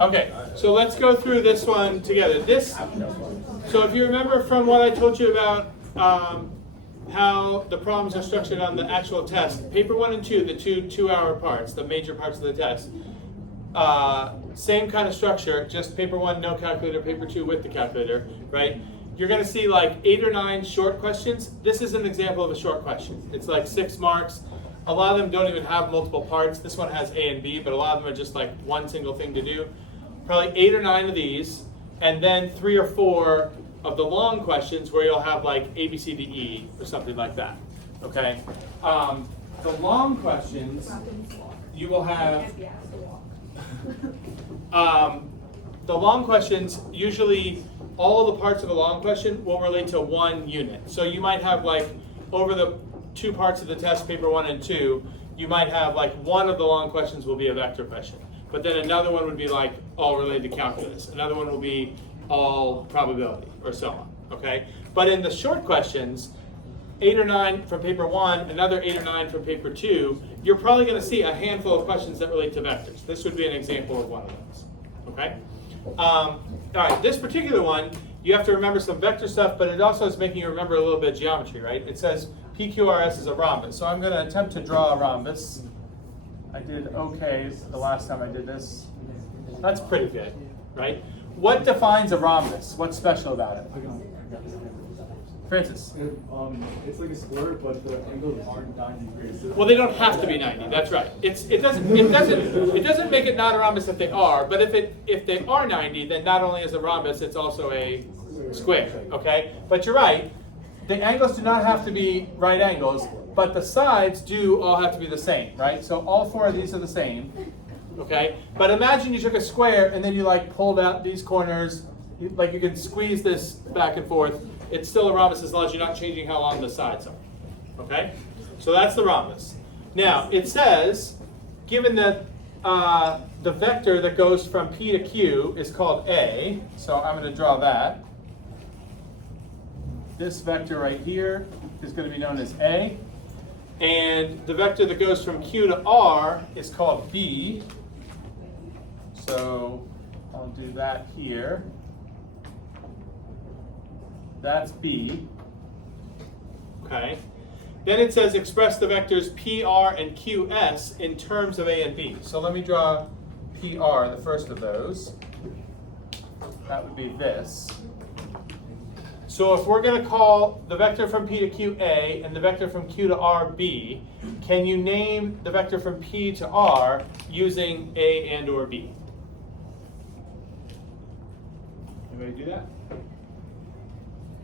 Okay, so let's go through this one together. So if you remember from what I told you about how the problems are structured on the actual test, paper 1 and 2, the two-hour parts, the major parts of the test, same kind of structure, just paper 1, no calculator, paper 2 with the calculator, right? You're going to see like 8 or 9 short questions. This is an example of a short question. It's like 6 marks. A lot of them don't even have multiple parts. This one has A and B, but a lot of them are just like one single thing to do. Probably 8 or 9 of these, and then 3 or 4 of the long questions where you'll have like A, B, C, D, E, or something like that, okay? The long questions, you will have, the long questions, usually all of the parts of a long question will relate to one unit. So you might have like, over the 2 parts of the test, paper 1 and 2, you might have like one of the long questions will be a vector question. But then another one would be like all related to calculus. Another one will be all probability, or so on, okay? But in the short questions, 8 or 9 from paper 1, another 8 or 9 from paper 2, you're probably going to see a handful of questions that relate to vectors. This would be an example of one of those, okay? All right, this particular one, you have to remember some vector stuff, but it also is making you remember a little bit of geometry, right? It says PQRS is a rhombus, so I'm going to attempt to draw a rhombus. I did okay the last time I did this. That's pretty good, right? What defines a rhombus? What's special about it? Francis? It's like a square, but the angles aren't 90 degrees. Well, they don't have to be 90. That's right. It doesn't make it not a rhombus if they are. But if they are 90, then not only is a rhombus, it's also a square. Okay. But you're right. The angles do not have to be right angles, but the sides do all have to be the same, right? So all 4 of these are the same. Okay. But imagine you took a square and then you like pulled out these corners. Like you can squeeze this back and forth. It's still a rhombus as long as you're not changing how long the sides are. Okay? So that's the rhombus. Now, it says, given that the vector that goes from P to Q is called A, so I'm going to draw that. This vector right here is going to be known as A. And the vector that goes from Q to R is called B. So I'll do that here. That's B. Okay. Then it says express the vectors PR and QS in terms of A and B. So let me draw PR, the first of those. That would be this. So if we're going to call the vector from P to Q A and the vector from Q to R B, can you name the vector from P to R using A and or B? Anybody do that?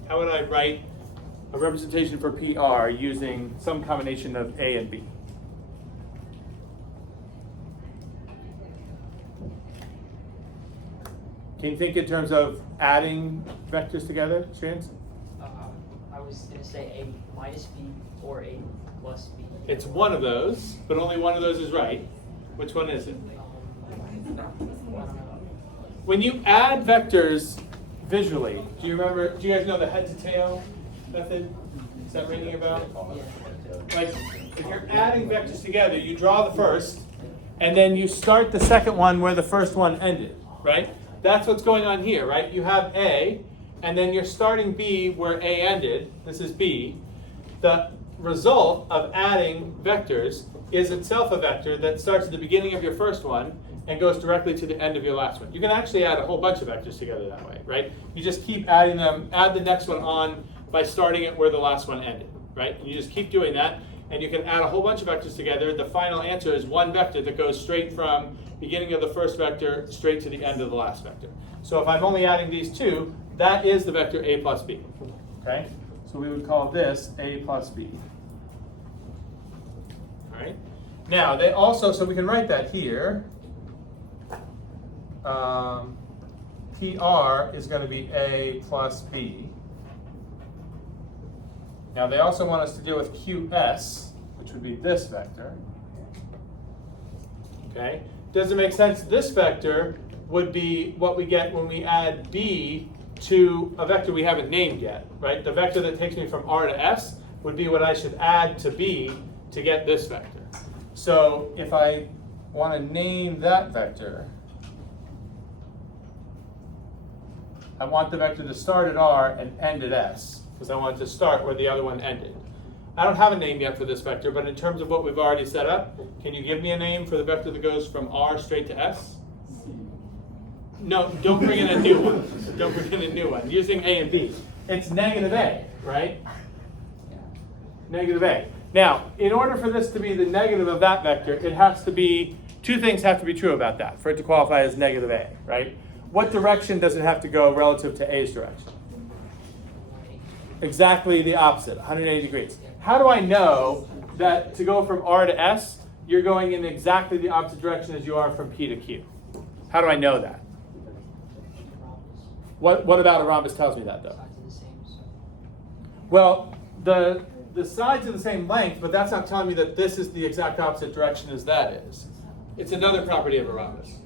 How would I write a representation for PR using some combination of A and B? Can you think in terms of adding vectors together, Shans? I was going to say A minus B or A plus B. It's one of those, but only one of those is right. Which one is it? When you add vectors visually, do you guys know the head to tail method? Is that ringing a bell? Like, if you're adding vectors together, you draw the first, and then you start the second one where the first one ended, right? That's what's going on here, right? You have A, and then you're starting B where A ended. This is B. The result of adding vectors is itself a vector that starts at the beginning of your first one and goes directly to the end of your last one. You can actually add a whole bunch of vectors together that way, right? You just keep adding them, add the next one on by starting it where the last one ended, right? You just keep doing that, and you can add a whole bunch of vectors together. The final answer is one vector that goes straight from beginning of the first vector straight to the end of the last vector. So if I'm only adding these 2, that is the vector A plus B, okay? So we would call this A plus B. All right? Now, they also, so we can write that here. PR is going to be A plus B. Now they also want us to deal with QS, which would be this vector. Okay? Does it make sense? This vector would be what we get when we add B to a vector we haven't named yet, right? The vector that takes me from R to S would be what I should add to B to get this vector. So if I want to name that vector. I want the vector to start at R and end at S, because I want it to start where the other one ended. I don't have a name yet for this vector, but in terms of what we've already set up, can you give me a name for the vector that goes from R straight to S? No, don't bring in a new one. Don't bring in a new one. Using A and B. It's negative A, right? Negative A. Now, in order for this to be the negative of that vector, it has to be, two things have to be true about that for it to qualify as negative A, right? What direction does it have to go relative to A's direction? Exactly the opposite, 180 degrees. How do I know that to go from R to S, you're going in exactly the opposite direction as you are from P to Q? How do I know that? What about a rhombus tells me that, though? Well, the sides are the same length, but that's not telling me that this is the exact opposite direction as that is. It's another property of a rhombus.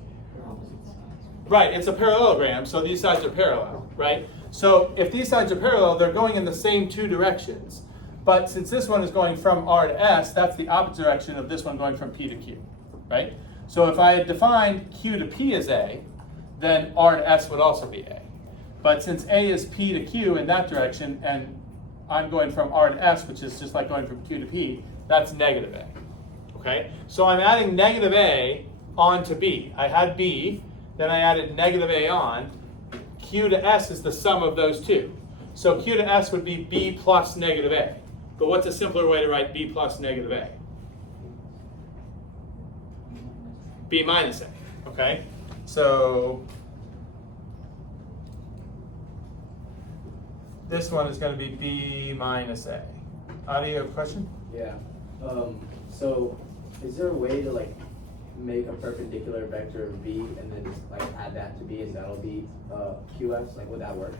Right, it's a parallelogram, so these sides are parallel, right? So if these sides are parallel, they're going in the same two directions. But since this one is going from R to S, that's the opposite direction of this one going from P to Q, right? So if I had defined Q to P as A, then R to S would also be A. But since A is P to Q in that direction, and I'm going from R to S, which is just like going from Q to P, that's negative A, okay? So I'm adding negative A onto B. I had B, then I added negative A on. Q to S is the sum of those two. So Q to S would be B plus negative A. But what's a simpler way to write B plus negative A? B minus A, okay? So this one is going to be B minus A. Adi, you have a question? Yeah. So is there a way to like make a perpendicular vector of B and then just like add that to B and that'll be QS? Like, would that work?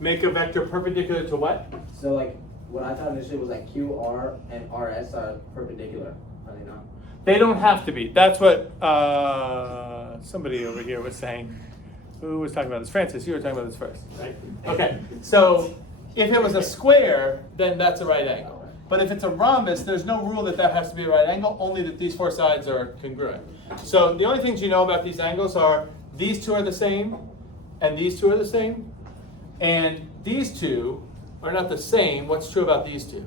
Make a vector perpendicular to what? So like what I thought initially was like QR and RS are perpendicular. Are they not? They don't have to be. That's what somebody over here was saying. Who was talking about this? Francis, you were talking about this first, right? Okay, so if it was a square, then that's a right angle. But if it's a rhombus, there's no rule that that has to be a right angle, only that these four sides are congruent. So the only things you know about these angles are these two are the same, and these two are the same, and these two are not the same. What's true about these two?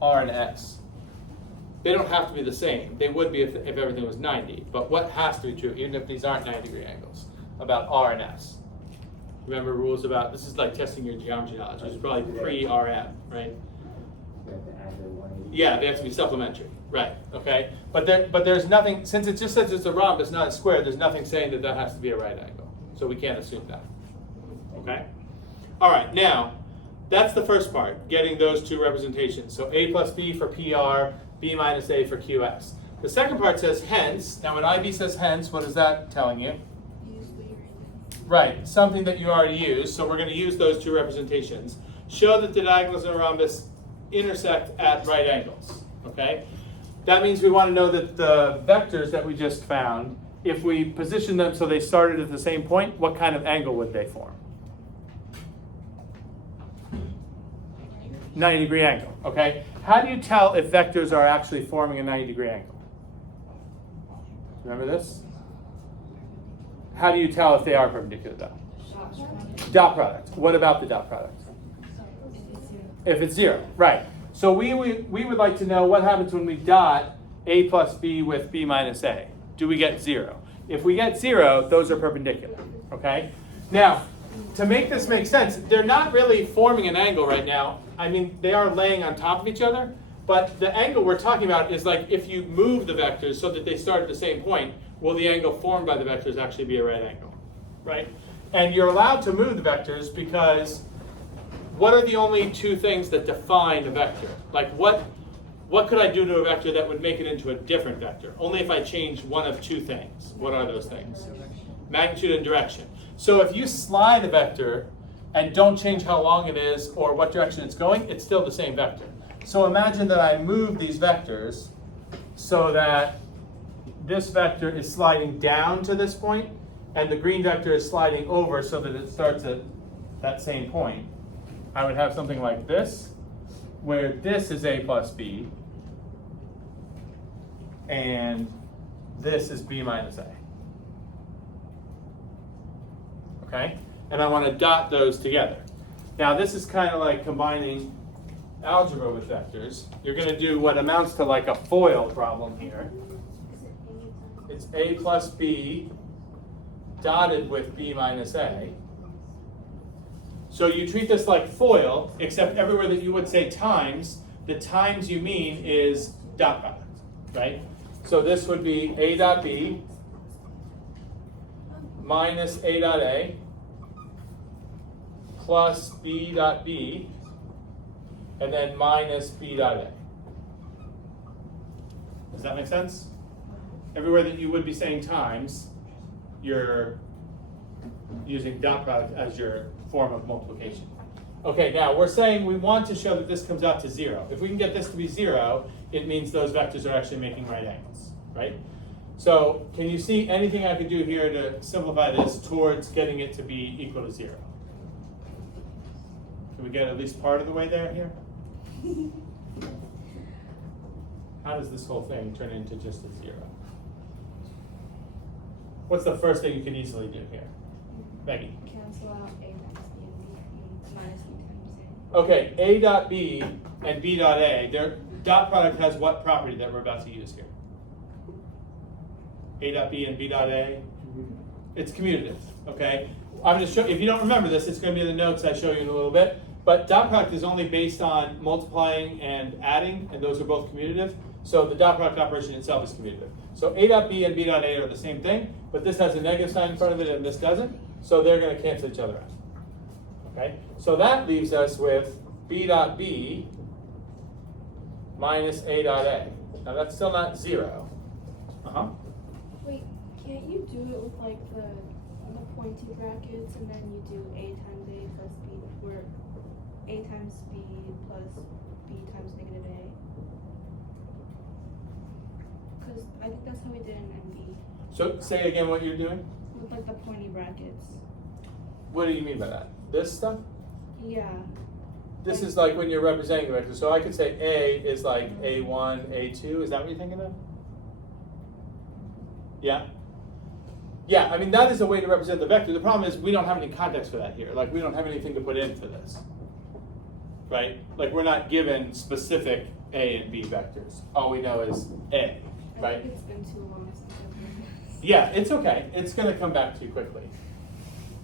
R and S. They don't have to be the same. They would be if everything was 90. But what has to be true, even if these aren't 90-degree angles, about R and S? Remember rules about, this is like testing your geometry knowledge, which is probably pre-RM, right? You have to add the 180. Yeah, they have to be supplementary, right? Okay, but there's nothing, since it just says it's a rhombus, not a square. There's nothing saying that that has to be a right angle, so we can't assume that. Okay. All right. Now, that's the first part, getting those two representations. So A plus B for PR, B minus A for QS. The second part says hence. Now, when IB says hence, what is that telling you? Right, something that you already used. So we're going to use those two representations. Show that the diagonals in a rhombus intersect at right angles, okay? That means we want to know that the vectors that we just found, if we position them so they started at the same point, what kind of angle would they form? 90-degree angle, okay? How do you tell if vectors are actually forming a 90-degree angle? Remember this? How do you tell if they are perpendicular though? Dot product. What about the dot product? If it's zero, right. So we would like to know what happens when we dot A plus B with B minus A. Do we get zero? If we get zero, those are perpendicular, okay? Now, to make this make sense, they're not really forming an angle right now. I mean, they are laying on top of each other, but the angle we're talking about is like if you move the vectors so that they start at the same point, will the angle formed by the vectors actually be a right angle, right? And you're allowed to move the vectors because what are the only two things that define a vector? Like what could I do to a vector that would make it into a different vector? Only if I change one of two things. What are those things? Magnitude and direction. So if you slide a vector and don't change how long it is or what direction it's going, it's still the same vector. So imagine that I move these vectors so that this vector is sliding down to this point, and the green vector is sliding over so that it starts at that same point. I would have something like this, where this is A plus B, and this is b minus a. Okay? And I want to dot those together. Now this is kind of like combining algebra with vectors. You're going to do what amounts to like a FOIL problem here. It's a plus b dotted with b minus a. So you treat this like FOIL, except everywhere that you would say times, the times you mean is dot product, right? So this would be a dot b minus a dot a plus b dot b, and then minus b dot a. Does that make sense? Everywhere that you would be saying times, you're using dot product as your form of multiplication. Okay, now we're saying we want to show that this comes out to 0. If we can get this to be 0, it means those vectors are actually making right angles, right? So can you see anything I could do here to simplify this towards getting it to be equal to 0? Can we get at least part of the way there here? How does this whole thing turn into just a 0? What's the first thing you can easily do here? Maggie? Cancel out a times b and b minus b times a. Okay, a dot b and b dot a, their dot product has what property that we're about to use here? A dot b and b dot a? It's commutative, okay? I'm just showing, if you don't remember this, it's going to be in the notes I show you in a little bit. But dot product is only based on multiplying and adding, and those are both commutative. So the dot product operation itself is commutative. So a dot b and b dot a are the same thing, but this has a negative sign in front of it and this doesn't. So they're going to cancel each other out. Okay? So that leaves us with b dot b minus a dot a. Now that's still not 0. Uh-huh. Wait, can't you do it with like the pointy brackets and then you do a times a plus b, where a times b plus b times negative a? Because I think that's how we did in MB, So say again what you're doing. with like the pointy brackets. What do you mean by that? This stuff? Yeah. This is like when you're representing the vector. So I could say A is like A1, A2. Is that what you're thinking of? Yeah? Yeah, I mean, that is a way to represent the vector. The problem is we don't have any context for that here. Like, we don't have anything to put in for this. Right? Like, we're not given specific A and B vectors. All we know is A, I right? think it's been too long since I've done this. Yeah, it's okay. It's going to come back to you quickly.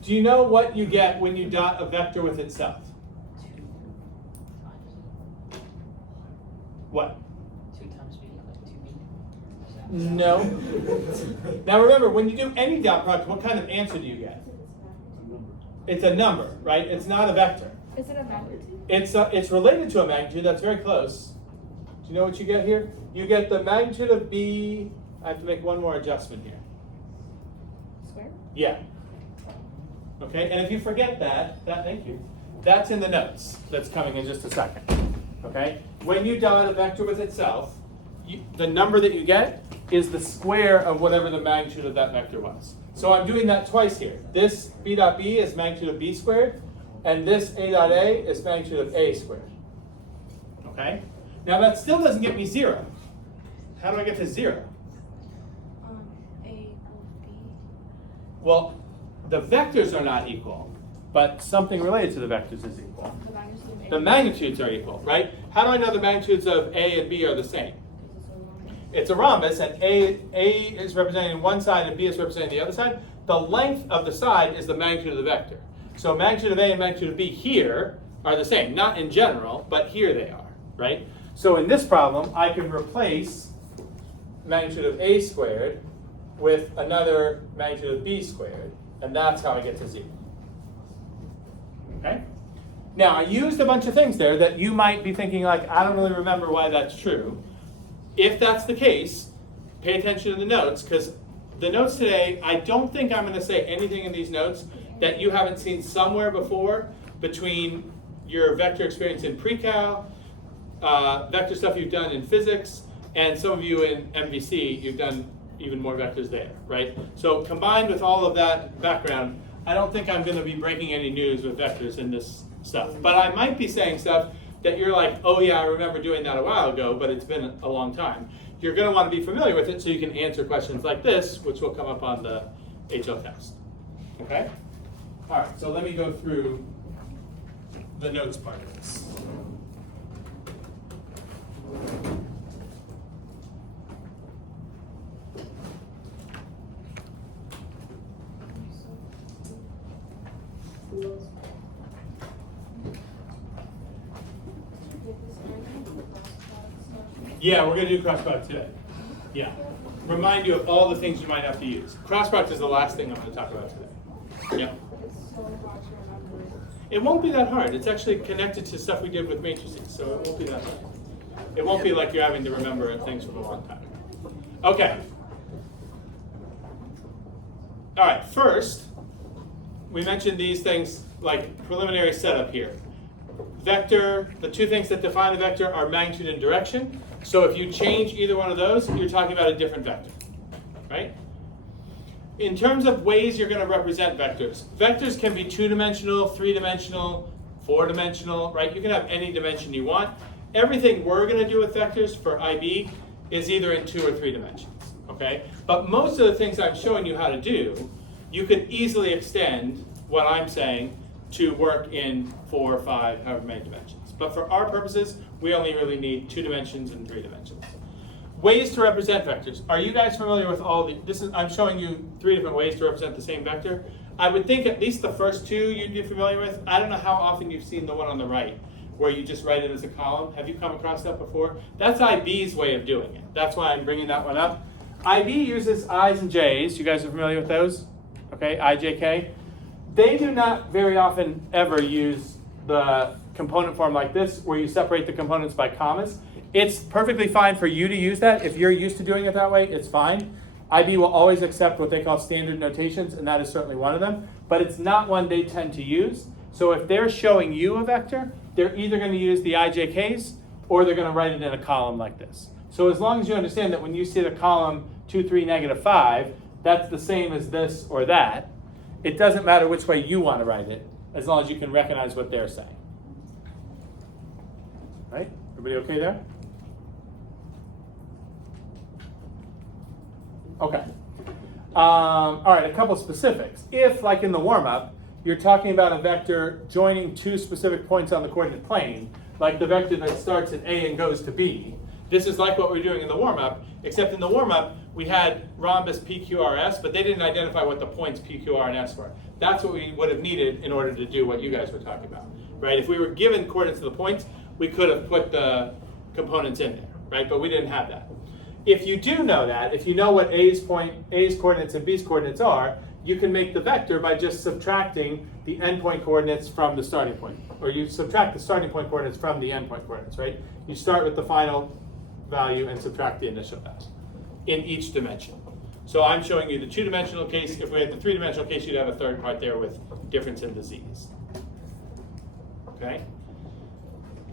Do you know what you get when you dot a vector with itself? 2 times. What? 2 times b, like 2b. Is that- No. Now remember, when you do any dot product, what kind of answer do you get? It's a number, right? It's not a vector. Is it a magnitude? It's related to a magnitude. That's very close. Do you know what you get here? You get the magnitude of b. I have to make one more adjustment here. Square? Yeah. Okay, and if you forget that, thank you. That's in the notes. That's coming in just a second. Okay? When you dot a vector with itself, the number that you get is the square of whatever the magnitude of that vector was. So I'm doing that twice here. This b dot b is magnitude of b squared, and this a dot a is magnitude of a squared. Okay? Now that still doesn't get me 0. How do I get to 0? A equals b. Well, the vectors are not equal, but something related to the vectors is equal. The magnitude of a. The magnitudes are equal, right? How do I know the magnitudes of a and b are the same? It's a rhombus, and A is representing one side and B is representing the other side. The length of the side is the magnitude of the vector. So magnitude of A and magnitude of B here are the same. Not in general, but here they are, right? So in this problem, I can replace magnitude of A squared with another magnitude of B squared, and that's how I get to 0. Okay? Now, I used a bunch of things there that you might be thinking like, I don't really remember why that's true. If that's the case, pay attention to the notes, because the notes today, I don't think I'm going to say anything in these notes that you haven't seen somewhere before between your vector experience in pre-cal, vector stuff you've done in physics, and some of you in MVC, you've done even more vectors there, right? So combined with all of that background, I don't think I'm going to be breaking any news with vectors in this stuff. But I might be saying stuff that you're like, oh yeah, I remember doing that a while ago, but it's been a long time. you're going to want to be familiar with it so you can answer questions like this, which will come up on the HL test. Okay? All right, so let me go through the notes part of this. Yeah, we're going to do cross product today. Yeah. Remind you of all the things you might have to use. Cross product is the last thing I'm going to talk about today. Yeah. It's so hard to remember. It won't be that hard. It's actually connected to stuff we did with matrices, so it won't be that hard. It won't be like you're having to remember things from a long time. Okay. All right, first, we mentioned these things like preliminary setup here. Vector, the two things that define a vector are magnitude and direction. So if you change either one of those, you're talking about a different vector, right? In terms of ways you're going to represent vectors, vectors can be 2-dimensional, 3-dimensional, 4-dimensional, right? You can have any dimension you want. Everything we're going to do with vectors for IB is either in 2 or 3 dimensions, okay? But most of the things I'm showing you how to do, you could easily extend what I'm saying to work in 4 or 5, however many dimensions. But for our purposes, we only really need 2 dimensions and 3 dimensions. Ways to represent vectors. Are you guys familiar with all the, I'm showing you 3 different ways to represent the same vector. I would think at least the first 2 you'd be familiar with. I don't know how often you've seen the one on the right, where you just write it as a column. Have you come across that before? That's IB's way of doing it. That's why I'm bringing that one up. IB uses I's and J's. You guys are familiar with those? Okay, I, J, K. They do not very often ever use the component form like this, where you separate the components by commas. It's perfectly fine for you to use that. If you're used to doing it that way, it's fine. IB will always accept what they call standard notations, and that is certainly one of them. But it's not one they tend to use. So if they're showing you a vector, they're either going to use the IJKs or they're going to write it in a column like this. So as long as you understand that when you see the column 2, 3, -5, that's the same as this or that. It doesn't matter which way you want to write it, as long as you can recognize what they're saying. Right? Everybody okay there? Okay. All right, a couple specifics. If, like in the warm-up, you're talking about a vector joining 2 specific points on the coordinate plane, like the vector that starts at A and goes to B, this is like what we're doing in the warm-up, except in the warm-up, we had rhombus PQRS, but they didn't identify what the points PQR and S were. That's what we would have needed in order to do what you guys were talking about, right? If we were given coordinates of the points, we could have put the components in there, right? But we didn't have that. If you do know that, if you know what A's coordinates and B's coordinates are, you can make the vector by just subtracting the endpoint coordinates from the starting point. Or you subtract the starting point coordinates from the endpoint coordinates, right? You start with the final value and subtract the initial value in each dimension. So I'm showing you the 2-dimensional case. If we had the 3-dimensional case, you'd have a third part there with difference in the z's. Okay?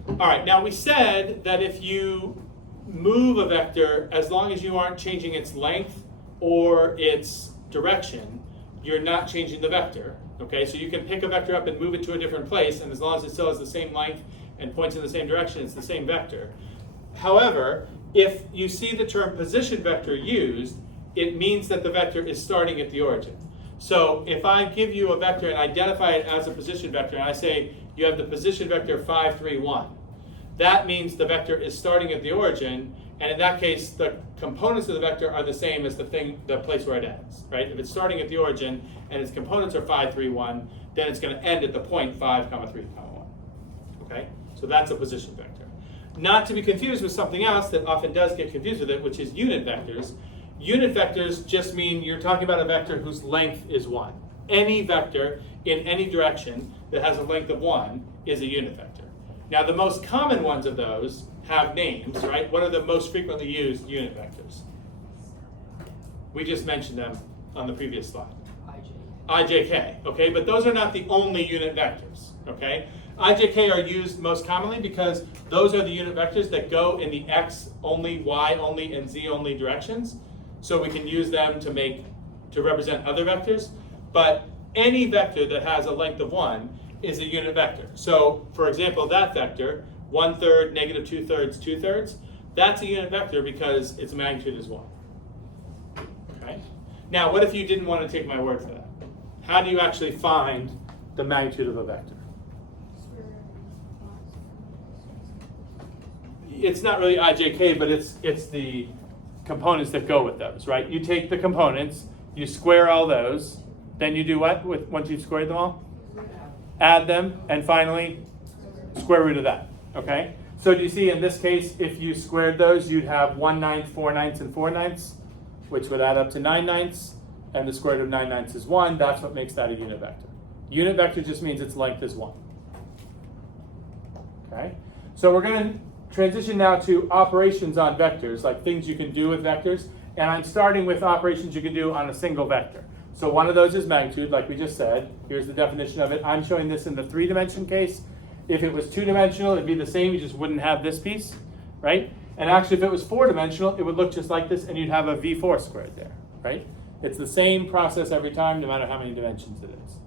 All right, now we said that if you move a vector, as long as you aren't changing its length or its direction, you're not changing the vector. Okay, so you can pick a vector up and move it to a different place, and as long as it still has the same length and points in the same direction, it's the same vector. However, if you see the term position vector used, it means that the vector is starting at the origin. So if I give you a vector and identify it as a position vector, and I say you have the position vector 5, 3, 1, that means the vector is starting at the origin, and in that case, the components of the vector are the same as the place where it ends, right? If it's starting at the origin and its components are 5, 3, 1, then it's going to end at the point 5, 3, 1. Okay? So that's a position vector. Not to be confused with something else that often does get confused with it, which is unit vectors. Unit vectors just mean you're talking about a vector whose length is 1. Any vector in any direction that has a length of 1 is a unit vector. Now, the most common ones of those have names, right? What are the most frequently used unit vectors? We just mentioned them on the previous slide. IJK, okay? But those are not the only unit vectors, okay? IJK are used most commonly because those are the unit vectors that go in the X only, Y only, and Z only directions. So we can use them to represent other vectors. But any vector that has a length of 1 is a unit vector. So, for example, that vector, 1/3, -2/3, 2/3, That's a unit vector because its magnitude is 1. Okay? Now, what if you didn't want to take my word for that? How do you actually find the magnitude of a vector? It's not really IJK, but it's the components that go with those, right? You take the components, you square all those, then you do what once you've squared them all? Add them, and finally, square root of that, okay? So do you see in this case, if you squared those, you'd have 1/9, 4/9, and 4/9, which would add up to 9/9, and the square root of 9/9 is 1. That's what makes that a unit vector. Unit vector just means its length is 1. Okay? So we're going to transition now to operations on vectors, like things you can do with vectors. And I'm starting with operations you can do on a single vector. So one of those is magnitude, like we just said. Here's the definition of it. I'm showing this in the 3-dimension case. If it was 2-dimensional, it'd be the same. You just wouldn't have this piece, right? And actually, if it was 4-dimensional, it would look just like this, and you'd have a V4 squared there, right? It's the same process every time, no matter how many dimensions it is.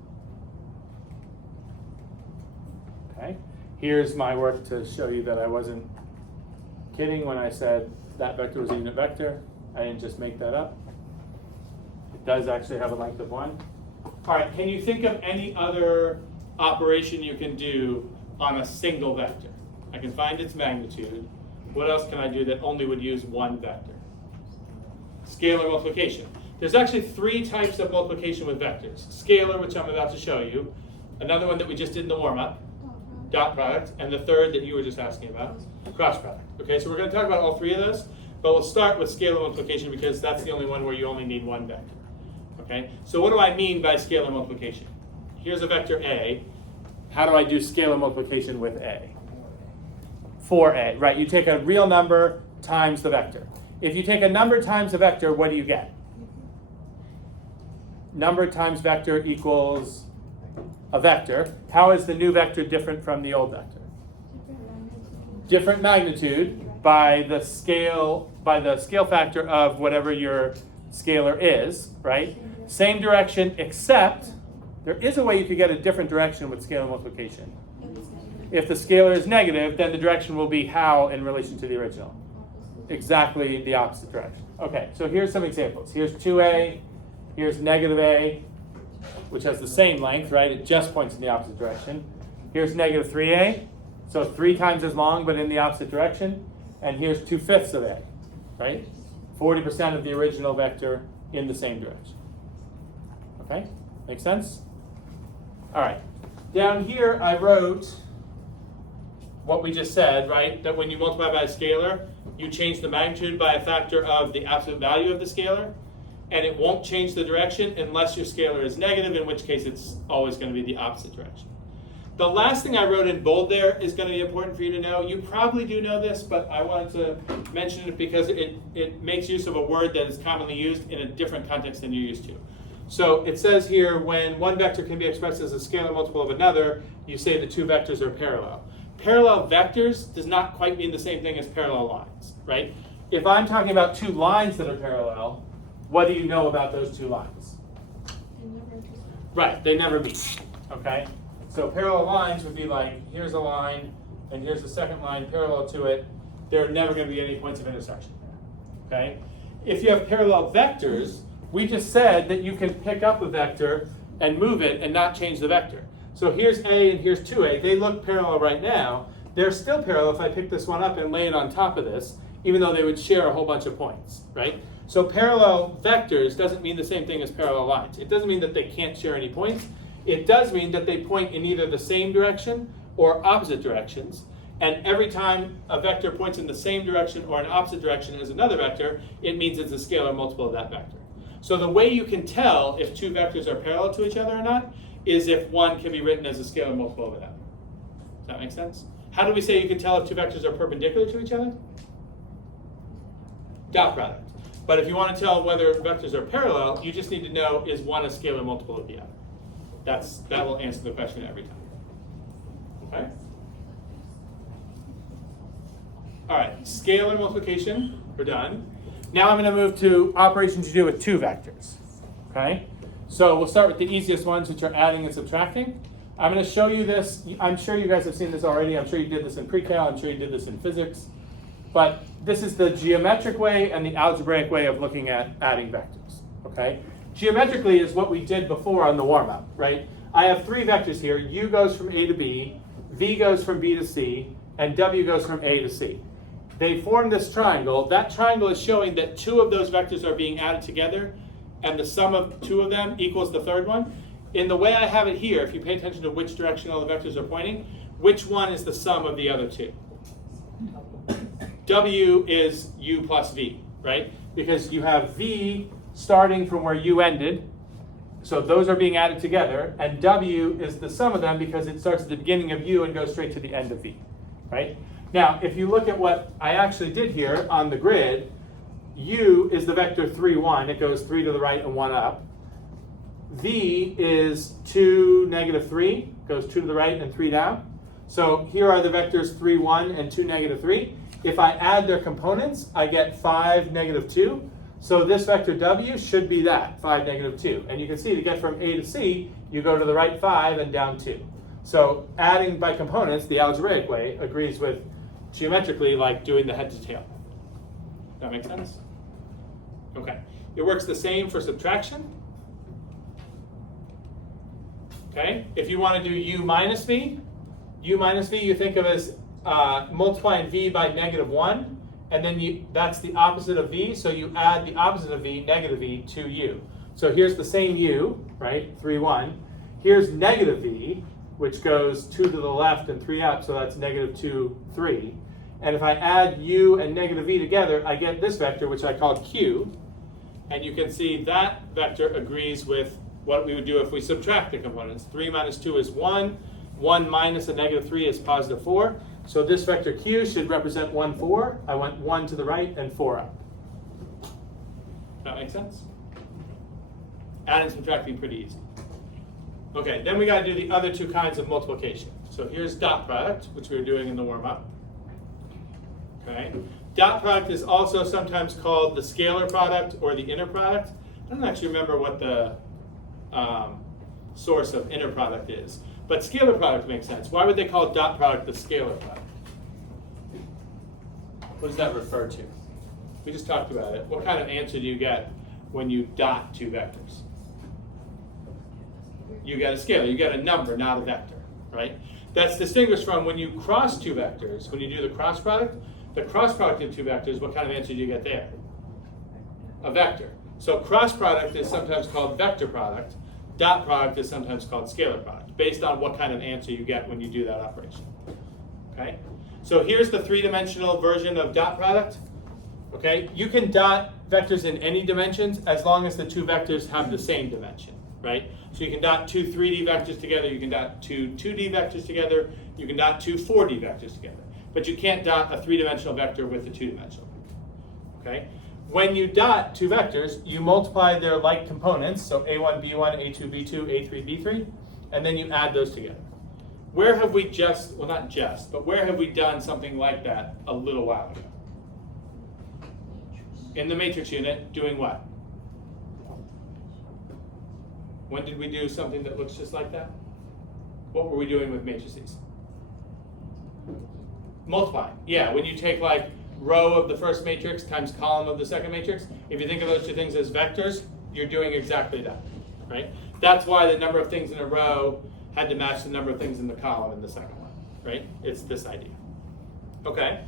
Okay? Here's my work to show you that I wasn't kidding when I said that vector was a unit vector. I didn't just make that up. It does actually have a length of 1. All right, can you think of any other operation you can do on a single vector? I can find its magnitude. What else can I do that only would use one vector? Scalar multiplication. There's actually 3 types of multiplication with vectors. Scalar, which I'm about to show you. Another one that we just did in the warm-up, dot product. And the third that you were just asking about, cross product. Okay, so we're going to talk about all 3 of those, but we'll start with scalar multiplication because that's the only one where you only need one vector. Okay, so what do I mean by scalar multiplication? Here's a vector A. How do I do scalar multiplication with A? 4A, right? You take a real number times the vector. If you take a number times a vector, what do you get? Number times vector equals a vector. How is the new vector different from the old vector? Different magnitude by the scale factor of whatever your scalar is, right? Same direction, except there is a way you could get a different direction with scalar multiplication. If the scalar is negative, then the direction will be how in relation to the original? Exactly the opposite direction. Okay, so here's some examples. Here's 2A, here's negative A, which has the same length, right? It just points in the opposite direction. Here's negative 3A, so 3 times as long, but in the opposite direction. And here's 2/5 of A, right? 40% of the original vector in the same direction. Okay, make sense? All right, down here I wrote what we just said, right? That when you multiply by a scalar, you change the magnitude by a factor of the absolute value of the scalar, and it won't change the direction unless your scalar is negative, in which case it's always going to be the opposite direction. The last thing I wrote in bold there is going to be important for you to know. You probably do know this, but I wanted to mention it because it makes use of a word that is commonly used in a different context than you're used to. So it says here, when one vector can be expressed as a scalar multiple of another, you say the 2 vectors are parallel. Parallel vectors does not quite mean the same thing as parallel lines, right? If I'm talking about 2 lines that are parallel, what do you know about those 2 lines? Right, they never meet, okay? So parallel lines would be like, here's a line, and here's the second line parallel to it. There are never going to be any points of intersection there, okay? If you have parallel vectors, we just said that you can pick up a vector and move it and not change the vector. So here's A and here's 2A. They look parallel right now. They're still parallel if I pick this one up and lay it on top of this, even though they would share a whole bunch of points, right? So parallel vectors doesn't mean the same thing as parallel lines. It doesn't mean that they can't share any points. It does mean that they point in either the same direction or opposite directions. And every time a vector points in the same direction or an opposite direction as another vector, it means it's a scalar multiple of that vector. So the way you can tell if 2 vectors are parallel to each other or not is if one can be written as a scalar multiple of another. Does that make sense? How do we say you can tell if 2 vectors are perpendicular to each other? Dot product. But if you want to tell whether vectors are parallel, you just need to know, is one a scalar multiple of the other? That will answer the question every time. Okay? All right, scalar multiplication, we're done. Now I'm going to move to operations you do with 2 vectors. Okay? So we'll start with the easiest ones, which are adding and subtracting. I'm going to show you this. I'm sure you guys have seen this already. I'm sure you did this in pre-cal. I'm sure you did this in physics. But this is the geometric way and the algebraic way of looking at adding vectors, okay? Geometrically is what we did before on the warm-up, right? I have three vectors here. U goes from A to B, V goes from B to C, and W goes from A to C. They form this triangle. That triangle is showing that two of those vectors are being added together, and the sum of two of them equals the third one. In the way I have it here, if you pay attention to which direction all the vectors are pointing, which one is the sum of the other two? W is U plus V, right? Because you have V starting from where U ended, so those are being added together, and W is the sum of them because it starts at the beginning of U and goes straight to the end of V, right? Now, if you look at what I actually did here on the grid, U is the vector 3, 1. It goes 3 to the right and 1 up. V is 2, negative 3, goes 2 to the right and 3 down. So here are the vectors 3, 1 and 2, negative 3. If I add their components, I get 5, negative 2. So this vector W should be that, 5, negative 2. And you can see to get from A to C, you go to the right 5 and down 2. So adding by components, the algebraic way, agrees with geometrically like doing the head to tail. That make sense? Okay. It works the same for subtraction. Okay. If you want to do U minus V you think of as multiplying V by negative 1, and then that's the opposite of V, so you add the opposite of V, negative V, to U. So here's the same U, right, 3, 1. Here's negative V, which goes 2 to the left and 3 up, so that's negative 2, 3. And if I add U and negative V together, I get this vector, which I call Q. And you can see that vector agrees with what we would do if we subtract the components. 3 minus 2 is 1. 1 minus a negative 3 is positive 4. So this vector Q should represent 1, 4. I went 1 to the right and 4 up. That makes sense? Adding and subtracting pretty easy. Okay, then we got to do the other two kinds of multiplication. So here's dot product, which we were doing in the warm-up. Okay, dot product is also sometimes called the scalar product or the inner product. I don't actually remember what the source of inner product is, but scalar product makes sense. Why would they call dot product the scalar product? What does that refer to? We just talked about it. What kind of answer do you get when you dot two vectors? You get a scalar, you get a number, not a vector, right? That's distinguished from when you cross two vectors, when you do the cross product of two vectors, what kind of answer do you get there? A vector. So cross product is sometimes called vector product, dot product is sometimes called scalar product, based on what kind of answer you get when you do that operation, okay? So here's the three-dimensional version of dot product, okay? You can dot vectors in any dimensions as long as the two vectors have the same dimension, right? So you can dot two 3D vectors together, you can dot two 2D vectors together, you can dot two 4D vectors together. But you can't dot a three-dimensional vector with a two-dimensional vector, okay? When you dot two vectors, you multiply their like components, so A1, B1, A2, B2, A3, B3, and then you add those together. Where have we just, well not just, but where have we done something like that a little while ago? In the matrix unit, doing what? When did we do something that looks just like that? What were we doing with matrices? Multiplying. Yeah, when you take like row of the first matrix times column of the second matrix, if you think of those two things as vectors, you're doing exactly that, right? That's why the number of things in a row had to match the number of things in the column in the second one, right? It's this idea. Okay.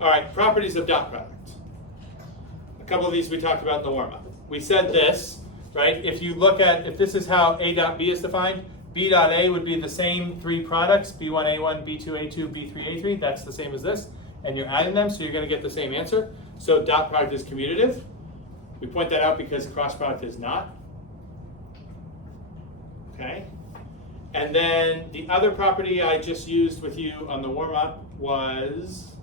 All right, properties of dot product. A couple of these we talked about in the warm-up. We said this, right? If you look at, if this is how A dot B is defined, B dot A would be the same three products, B1, A1, B2, A2, B3, A3. That's the same as this. And you're adding them, so you're going to get the same answer. So dot product is commutative. We point that out because cross product is not. Okay. And then the other property I just used with you on the warm-up was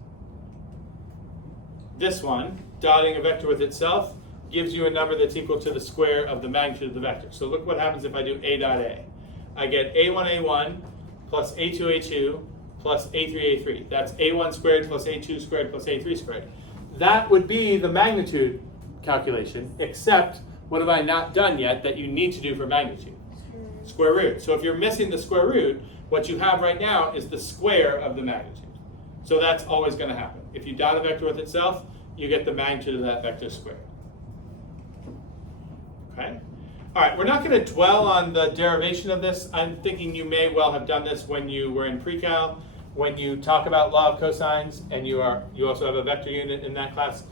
this one. Dotting a vector with itself gives you a number that's equal to the square of the magnitude of the vector. So look what happens if I do A dot A. I get A1, A1 plus A2, A2 plus A3, A3. That's A1 squared plus A2 squared plus A3 squared. That would be the magnitude calculation, except what have I not done yet that you need to do for magnitude? Square root. So if you're missing the square root, what you have right now is the square of the magnitude. So that's always going to happen. If you dot a vector with itself, you get the magnitude of that vector squared. Okay? All right, we're not going to dwell on the derivation of this. I'm thinking you may well have done this when you were in pre-cal, when you talk about law of cosines, and you also have a vector unit in that class.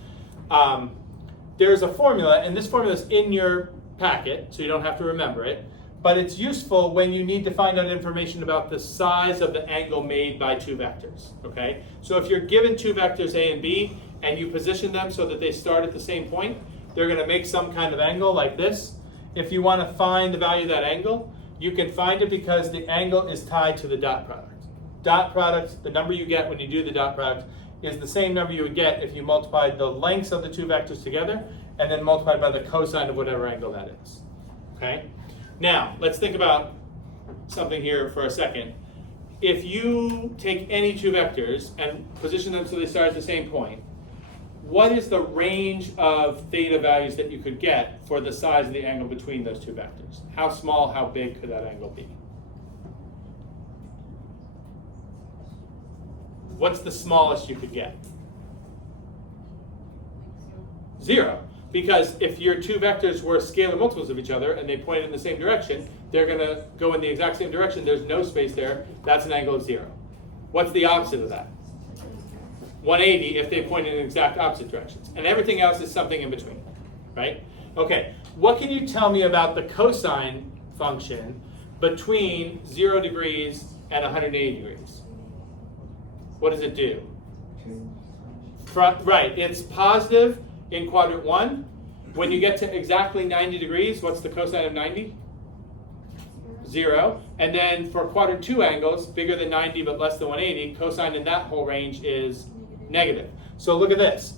There's a formula, and this formula is in your packet, so you don't have to remember it, but it's useful when you need to find out information about the size of the angle made by two vectors, okay? So if you're given two vectors A and B, and you position them so that they start at the same point, they're going to make some kind of angle like this. If you want to find the value of that angle, you can find it because the angle is tied to the dot product. Dot product, the number you get when you do the dot product, is the same number you would get if you multiplied the lengths of the two vectors together and then multiplied by the cosine of whatever angle that is. Okay? Now, let's think about something here for a second. If you take any two vectors and position them so they start at the same point, what is the range of theta values that you could get for the size of the angle between those two vectors? How small, how big could that angle be? What's the smallest you could get? 0. Because if your two vectors were scalar multiples of each other and they pointed in the same direction, they're going to go in the exact same direction. There's no space there. That's an angle of 0. What's the opposite of that? 180 if they point in exact opposite directions. And everything else is something in between, right? Okay, what can you tell me about the cosine function between 0 degrees and 180 degrees? What does it do? Right, it's positive in quadrant 1. When you get to exactly 90 degrees, what's the cosine of 90? 0. And then for quadrant 2 angles, bigger than 90 but less than 180, cosine in that whole range is negative. So look at this.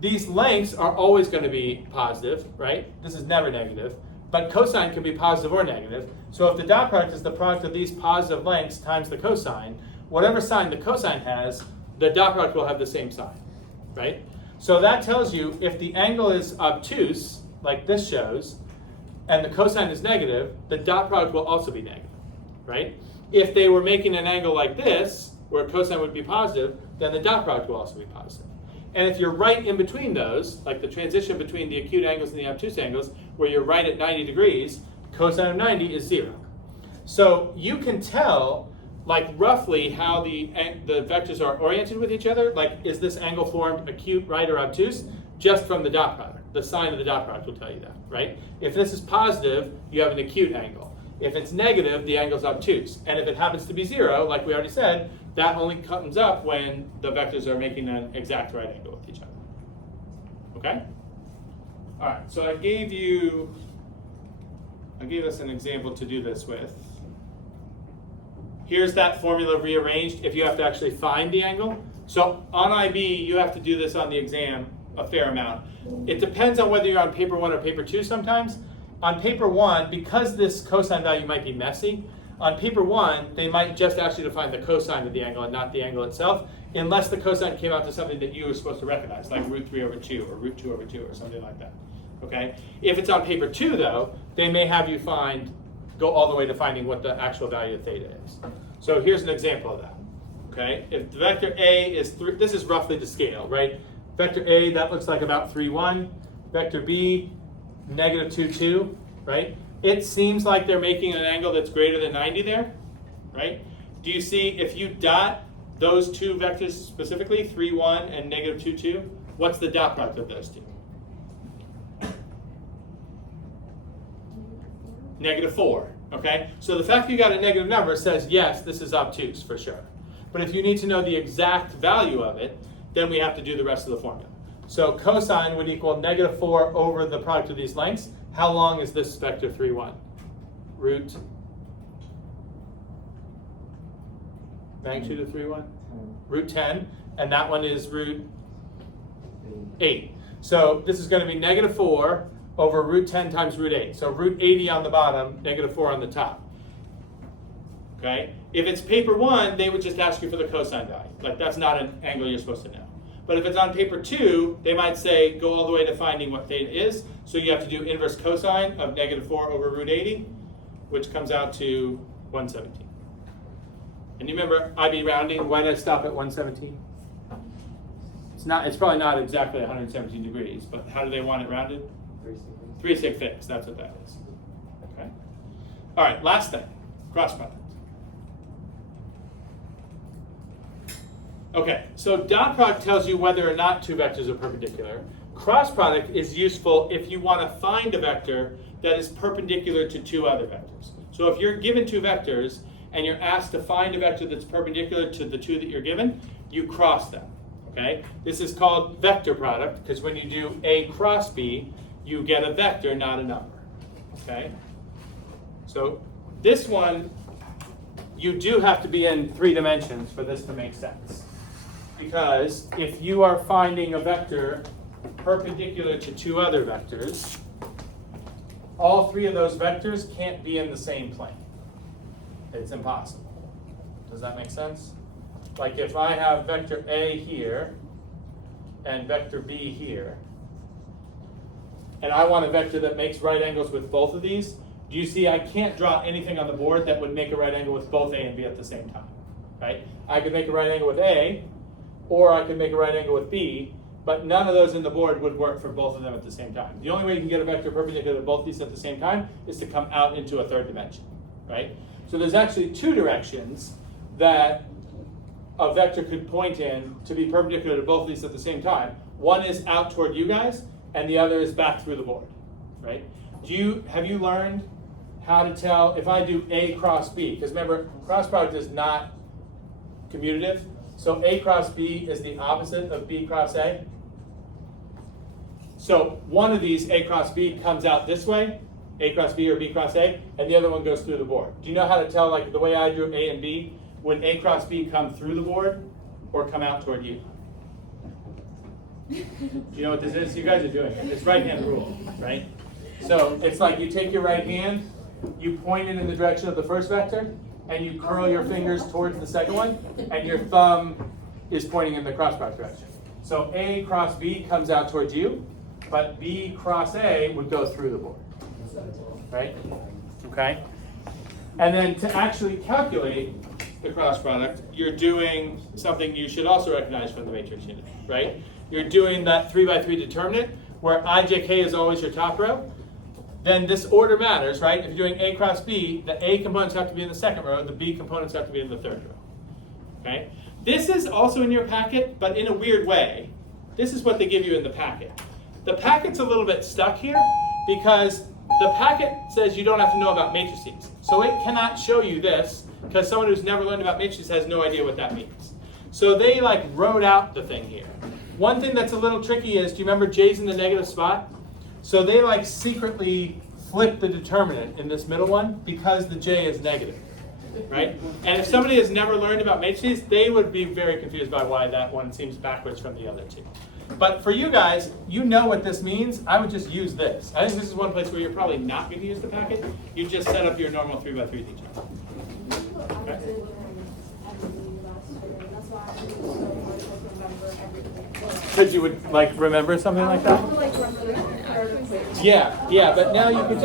These lengths are always going to be positive, right? This is never negative. But cosine can be positive or negative. So if the dot product is the product of these positive lengths times the cosine, whatever sign the cosine has, the dot product will have the same sign, right? So that tells you if the angle is obtuse, like this shows, and the cosine is negative, the dot product will also be negative, right? If they were making an angle like this, where cosine would be positive, then the dot product will also be positive. And if you're right in between those, like the transition between the acute angles and the obtuse angles, where you're right at 90 degrees, cosine of 90 is 0. So you can tell, like roughly how the vectors are oriented with each other. Like, is this angle formed acute, right, or obtuse? Just from the dot product. The sign of the dot product will tell you that, right? If this is positive, you have an acute angle. If it's negative, the angle is obtuse. And if it happens to be 0, like we already said, that only comes up when the vectors are making an exact right angle with each other. Okay? All right, so I gave us an example to do this with. Here's that formula rearranged if you have to actually find the angle. So on IB, you have to do this on the exam a fair amount. It depends on whether you're on paper 1 or paper 2 sometimes. On paper 1, because this cosine value might be messy, on paper 1, they might just ask you to find the cosine of the angle and not the angle itself, unless the cosine came out to something that you were supposed to recognize, like root 3 over 2 or root 2 over 2 or something like that. Okay? If it's on paper 2, though, they may have you go all the way to finding what the actual value of theta is. So here's an example of that. Okay? If the vector A is 3, this is roughly the scale, right? Vector A, that looks like about 3, 1. Vector B, negative 2, 2, right? It seems like they're making an angle that's greater than 90 there, right? Do you see if you dot those two vectors specifically, 3, 1 and negative 2, 2, what's the dot product of those two? Negative 4, okay? So the fact that you got a negative number says, yes, this is obtuse for sure. But if you need to know the exact value of it, then we have to do the rest of the formula. So cosine would equal negative 4 over the product of these lengths. How long is this vector 3, 1? Root magnitude of 3, 1? Root 10. And that one is root 8. So this is going to be negative 4 over root 10 times root 8. So root 80 on the bottom, negative 4 on the top. Okay? If it's paper 1, they would just ask you for the cosine value. Like, that's not an angle you're supposed to know. But if it's on paper 2, they might say go all the way to finding what theta is. So you have to do inverse cosine of negative 4 over root 80, which comes out to 117. And you remember IB rounding, why did I stop at 117? It's probably not exactly 117 degrees, but how do they want it rounded? 3/6. That's what that is. Okay. All right, last thing, cross product. Okay, so dot product tells you whether or not two vectors are perpendicular. Cross product is useful if you want to find a vector that is perpendicular to two other vectors. So if you're given two vectors and you're asked to find a vector that's perpendicular to the two that you're given, you cross them. Okay? This is called vector product because when you do A cross B, you get a vector, not a number. Okay? So this one, you do have to be in 3 dimensions for this to make sense. Because if you are finding a vector perpendicular to two other vectors, all 3 of those vectors can't be in the same plane. It's impossible. Does that make sense? Like if I have vector A here and vector B here, and I want a vector that makes right angles with both of these, do you see I can't draw anything on the board that would make a right angle with both A and B at the same time, right? I could make a right angle with A, or I could make a right angle with B, but none of those in the board would work for both of them at the same time. The only way you can get a vector perpendicular to both these at the same time is to come out into a 3rd dimension, right? So there's actually 2 directions that a vector could point in to be perpendicular to both of these at the same time. One is out toward you guys, and the other is back through the board, right? Have you learned how to tell if I do A cross B? Because remember, cross product is not commutative. So A cross B is the opposite of B cross A. So one of these, A cross B, comes out this way, A cross B or B cross A, and the other one goes through the board. Do you know how to tell, like the way I drew A and B, would A cross B come through the board or come out toward you? Do you know what this is? You guys are doing it. It's right hand rule, right? So it's like you take your right hand, you point it in the direction of the first vector, and you curl your fingers towards the second one, and your thumb is pointing in the cross product direction. So A cross B comes out towards you, but B cross A would go through the board, right? Okay? And then to actually calculate the cross product, you're doing something you should also recognize from the matrix unit, right? You're doing that 3x3 determinant, where IJK is always your top row. Then this order matters, right? If you're doing A cross B, the A components have to be in the second row, the B components have to be in the third row. Okay? This is also in your packet, but in a weird way. This is what they give you in the packet. The packet's a little bit stuck here because the packet says you don't have to know about matrices. So it cannot show you this because someone who's never learned about matrices has no idea what that means. So they like wrote out the thing here. One thing that's a little tricky is, do you remember J's in the negative spot? So they like secretly flip the determinant in this middle one because the J is negative, right? And if somebody has never learned about matrices, they would be very confused by why that one seems backwards from the other two. But for you guys, you know what this means. I would just use this. I think this is one place where you're probably not going to use the packet. You just set up your normal 3x3 DJ. Okay. Because you would like remember something like that? Yeah, but now you can just